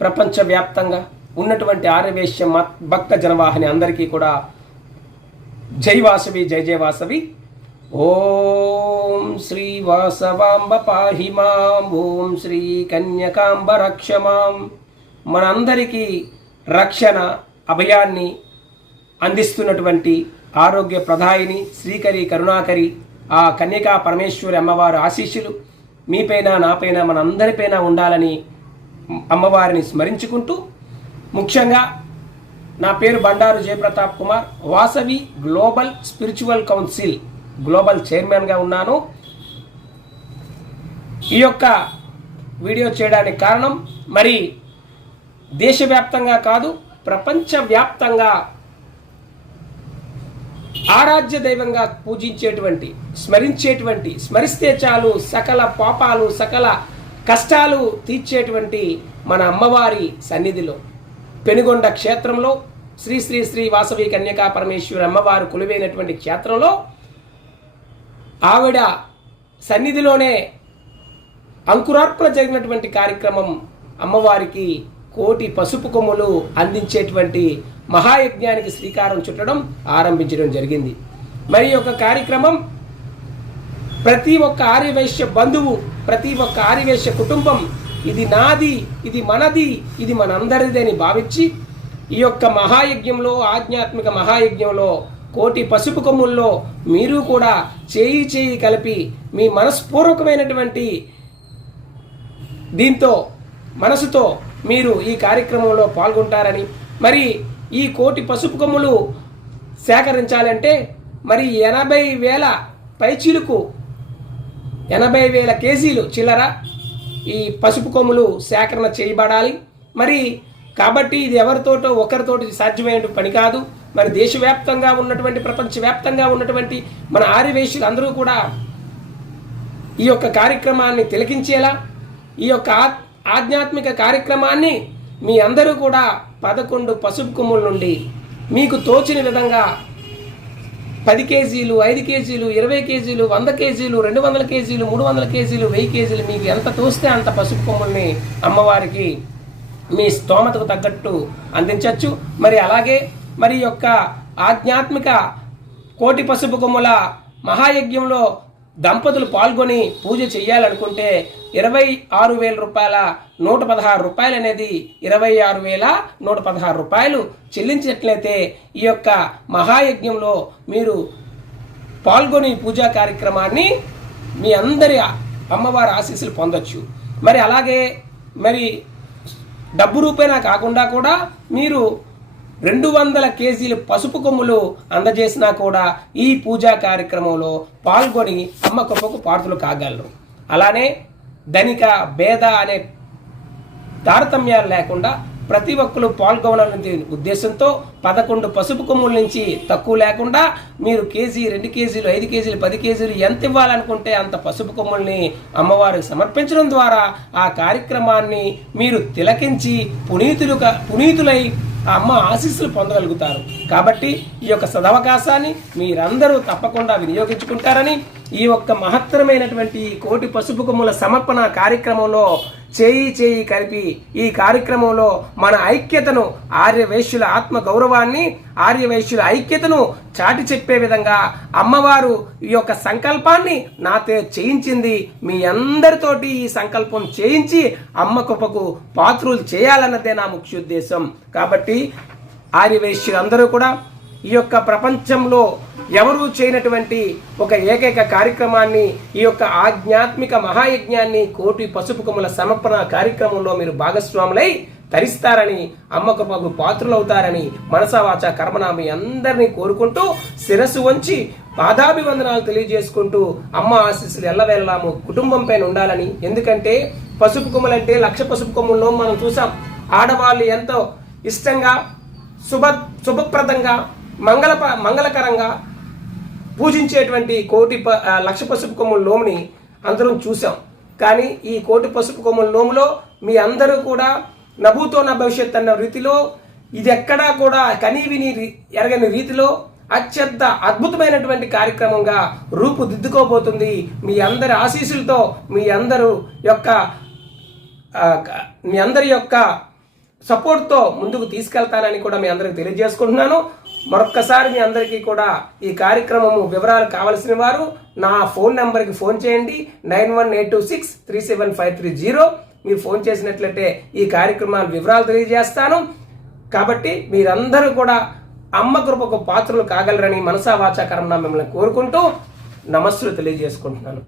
ప్రపంచవ్యాప్తంగా ఉన్నటువంటి ఆర్యవేశ్య భక్త జనవాహిని అందరికీ కూడా జై వాసవి, జై జయ వాసవి. ఓం శ్రీ వాసవాంబ పాహిమాం, ఓం శ్రీ కన్యకాంబ రక్షమాం. మనందరికీ రక్షణ అభయాన్ని అందిస్తున్నటువంటి ఆరోగ్య ప్రదాయిని శ్రీకరి కరుణాకరి ఆ కన్యకా పరమేశ్వరి అమ్మవారి ఆశీస్సులు మీపైన, నాపైన, మనందరిపైన ఉండాలని అమ్మవారిని స్మరించుకుంటూ, ముఖ్యంగా నా పేరు Bandaru Jayaprathap Kumar, Vasavi global spiritual council global చైర్మన్గా ఉన్నాను. ఈ యొక్క వీడియో చేయడానికి కారణం, మరి దేశవ్యాప్తంగా కాదు ప్రపంచవ్యాప్తంగా ఆరాధ్య దైవంగా పూజించేటువంటి, స్మరించేటువంటి, స్మరిస్తే చాలు సకల పాపాలు, సకల కష్టాలు తీర్చేటువంటి మన అమ్మవారి సన్నిధిలో, పెనుగొండ క్షేత్రంలో, శ్రీ శ్రీ శ్రీ వాసవి కన్యకా పరమేశ్వరి అమ్మవారు కొలువైనటువంటి క్షేత్రంలో ఆవిడ సన్నిధిలోనే అంకురార్పణ జరిగినటువంటి కార్యక్రమం, అమ్మవారికి కోటి పసుపు కొమ్ములు అందించేటువంటి మహాయజ్ఞానికి శ్రీకారం చుట్టడం, ఆరంభించడం జరిగింది. మరి యొక్క కార్యక్రమం ప్రతి ఒక్క ఆర్యవైశ్య బంధువు, ప్రతి ఒక్క ఆర్యవైశ్య కుటుంబం ఇది నాది, ఇది మనది, ఇది మనందరిది అని భావించి ఈ యొక్క మహాయజ్ఞంలో, ఆధ్యాత్మిక మహాయజ్ఞంలో కోటి పసుపు కొమ్ముల్లో మీరు కూడా చేయి చేయి కలిపి మీ మనస్పూర్వకమైనటువంటి దీంతో, మనసుతో మీరు ఈ కార్యక్రమంలో పాల్గొంటారని, మరి ఈ కోటి పసుపు కొమ్ములు సేకరించాలంటే మరి 80,000 పైచీలకు 80,000 కేజీలు చిల్లర ఈ పసుపు కొమ్ములు సేకరణ చేయబడాలి. మరి కాబట్టి ఇది ఎవరితోటో ఒకరితోటి సాధ్యమైన పని కాదు. మరి దేశవ్యాప్తంగా ఉన్నటువంటి, ప్రపంచవ్యాప్తంగా ఉన్నటువంటి మన ఆర్యవేశ్యులు అందరూ కూడా ఈ యొక్క కార్యక్రమాన్ని తిలకించేలా, ఈ యొక్క ఆధ్యాత్మిక కార్యక్రమాన్ని మీ అందరూ కూడా 11 పసుపు కొమ్ముల నుండి మీకు తోచిన విధంగా 10 కేజీలు, 5 కేజీలు, 20 కేజీలు, 100 కేజీలు, 200 కేజీలు, 300 కేజీలు, 1000 కేజీలు, మీకు ఎంత తోస్తే అంత పసుపు కొమ్ముల్ని అమ్మవారికి మీ స్తోమతకు తగ్గట్టు అందించవచ్చు. మరి అలాగే మరి యొక్క ఆధ్యాత్మిక కోటి పసుపు కొమ్ముల మహాయజ్ఞంలో దంపతులు పాల్గొని పూజ చేయాలనుకుంటే 26,000 రూపాయల 116 రూపాయలు అనేది 26,116 రూపాయలు చెల్లించినట్లయితే ఈ యొక్క మహాయజ్ఞంలో మీరు పాల్గొని పూజా కార్యక్రమాన్ని మీ అందరి అమ్మవారి ఆశీస్సులు పొందొచ్చు. మరి అలాగే మరి డబ్బు రూపేనా కాకుండా కూడా మీరు 200 కేజీలు పసుపు కొమ్ములు అందజేసినా కూడా ఈ పూజా కార్యక్రమంలో పాల్గొని అమ్మ కృపకు పాత్రలు కాగలరు. అలానే ధనిక భేద అనే తారతమ్యాలు లేకుండా ప్రతి ఒక్కరు పాల్గొనాలనే ఉద్దేశంతో 11 పసుపు కొమ్ముల నుంచి తక్కువ లేకుండా మీరు కేజీ, 2 కేజీలు, 5 కేజీలు, 10 కేజీలు ఎంత ఇవ్వాలనుకుంటే అంత పసుపు కొమ్ముల్ని అమ్మవారికి సమర్పించడం ద్వారా ఆ కార్యక్రమాన్ని మీరు తిలకించి పునీతులై ఆ అమ్మ ఆశీస్సులు పొందగలుగుతారు. కాబట్టి ఈ యొక్క సదవకాశాన్ని మీరందరూ తప్పకుండా వినియోగించుకుంటారని, ఈ యొక్క మహత్తరమైనటువంటి కోటి పసుపు కొమ్ముల సమర్పణ కార్యక్రమంలో చేయి చేయి కలిపి ఈ కార్యక్రమంలో మన ఐక్యతను, ఆర్యవైశ్యుల ఆత్మ గౌరవాన్ని, ఆర్యవైశ్యుల ఐక్యతను చాటి చెప్పే విధంగా అమ్మవారు ఈ యొక్క సంకల్పాన్ని నాతో చేయించింది. మీ అందరితోటి ఈ సంకల్పం చేయించి అమ్మ కృపకు పాత్రులు చేయాలన్నదే నా ముఖ్య ఉద్దేశం. కాబట్టి ఆర్యవైశ్యులందరూ కూడా ఈ యొక్క ప్రపంచంలో ఎవరూ చేయనటువంటి ఒక ఏకైక కార్యక్రమాన్ని, ఈ యొక్క ఆధ్యాత్మిక మహాయజ్ఞాన్ని, కోటి పసుపు కొమ్ముల సమర్పణ కార్యక్రమంలో మీరు భాగస్వాములై తరిస్తారని, అమ్మ కృపకు పాత్రులవుతారని మనసావాచ కర్మణ మీ అందరినీ కోరుకుంటూ శిరస్సు వంచి పాదాభివందనాలు తెలియజేసుకుంటూ అమ్మ ఆశీస్సులు ఎల్లవేళలాము కుటుంబం పైన ఉండాలని. ఎందుకంటే పసుపు కొమ్ములంటే 1,00,000 పసుపు కొమ్ముల్లో మనం చూసాం. ఆడవాళ్ళు ఎంతో ఇష్టంగా, శుభప్రదంగా, మంగళకరంగా పూజించేటువంటి 1,00,000 పసుపు కొమ్ముల నోముని అందరం చూసాం. కానీ ఈ 1,00,000 పసుపు కొమ్ముల నోములో మీ అందరూ కూడా నభూతో నా భవిష్యత్ అన్న రీతిలో, ఇది ఎక్కడా కూడా కనీవిని ఎరగని రీతిలో అత్యంత అద్భుతమైనటువంటి కార్యక్రమంగా రూపుదిద్దుకోబోతుంది. మీ అందరి ఆశీస్సులతో, మీ అందరి యొక్క సపోర్ట్తో ముందుకు తీసుకెళ్తానని కూడా మీ అందరికి తెలియజేసుకుంటున్నాను. మరొక్కసారి మీ అందరికీ కూడా ఈ కార్యక్రమము వివరాలు కావలసిన వారు నా ఫోన్ నెంబర్కి ఫోన్ చేయండి. 9182637530. మీరు ఫోన్ చేసినట్లయితే ఈ కార్యక్రమాల వివరాలు తెలియజేస్తాను. కాబట్టి మీరందరూ కూడా అమ్మ కృపకు పాత్రలు కాగలరని మనసా వాచా కర్మణ మిమ్మల్ని కోరుకుంటూ నమస్సులు తెలియజేసుకుంటున్నాను.